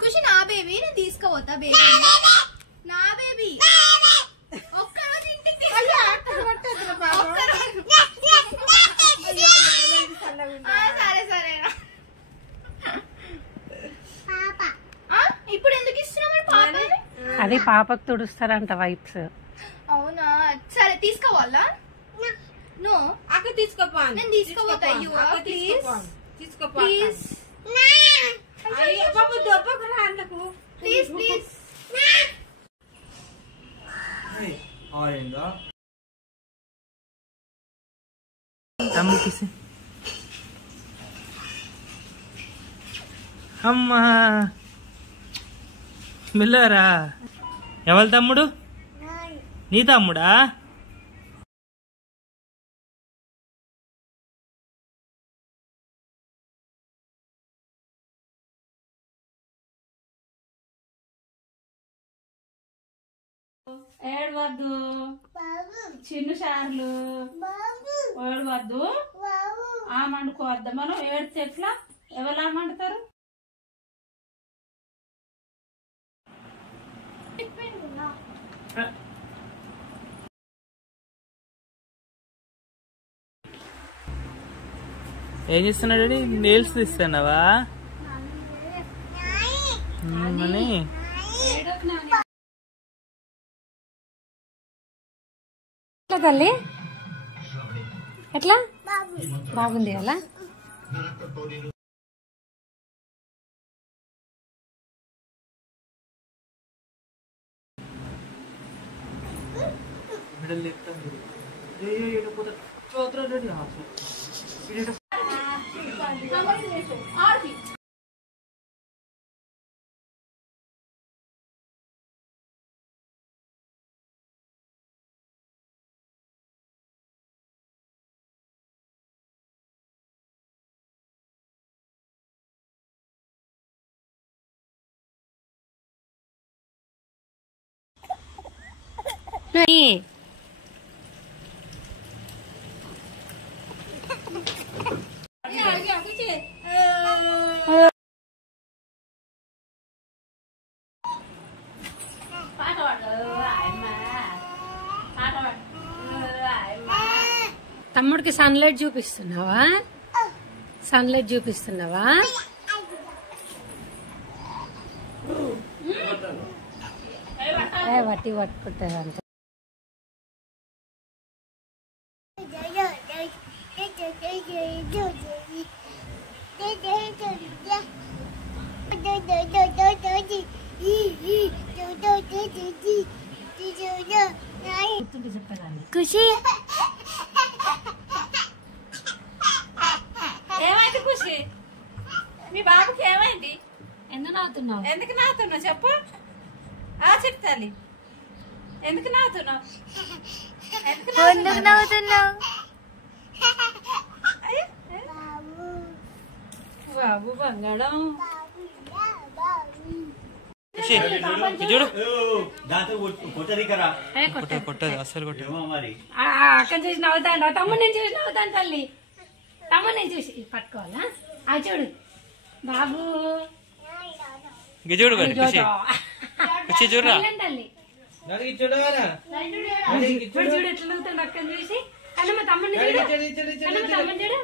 ఖుషి నా బేబీ నేను తీసుకోవద్దా బేబీ నా బేబీ ఒక్కరోజు ఇంటికి సరే సరే ఇప్పుడు ఎందుకు ఇస్తున్నావు పాప అది పాపకు తుడుస్తారంట వైప్స్. అవునా సరే తీసుకోవాలా నో అక్క తీసుకోపా నేను తీసుకోవద్దా అయ్యో ప్లీజ్ తీసుకోపా ప్లీజ్ అయ్యో బాబు దొబ్బకు రా అందుకు ప్లీజ్ ప్లీజ్ आएगा తమ్ముడు కిసి అమ్మా మిల్లరా ఎవరి తమ్ముడు? నీ తమ్ముడా? ఏడవద్దు చిన్న సార్లు ఏడవద్దు ఆమండుకోవద్దు. మనం ఏడితే ఎట్లా ఎవరు ఆమండుతారు? ఏం చేస్తున్నాడు? నేల్స్ తీస్తున్నావా? మనీ తల్లి ఎట్లా బాగుంది అలా తమ్ముడికి సన్లైట్ చూపిస్తున్నావా? సన్లైట్ చూపిస్తున్నావా? వట్టి పట్టుకుంటారు అంత. ఖుషి ఏమైంది ఖుషి? మీ బాబుకి ఏమైంది? ఎందుకు నవ్వుతున్నావు? ఎందుకు నవ్వుతున్నావు చెప్పు. చెప్తాలి ఎందుకు నవ్వుతున్నావు? ఎందుకు నవ్వుతున్నావు? బాబు బంగారం చూడు కొట్టదు అసలు కొట్టదు అక్కడ చూసి నవ్వుతాడు. తమ్ముడు నేను చూసి నవ్వుతాను తల్లి. తమ్ముడు నేను చూసి పట్టుకోవాలా? అది చూడు బాబు చూడు ఖుషి చూడరా తల్లి చూడు ఇప్పుడు చూడు ఎట్లా నవ్వుతాడు అక్కడ చూసి. అన్న మా తమ్ముడిని చూడు. తమ్ముడు చూడు.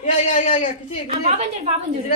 బాబని చూడు. బాబని చూడు.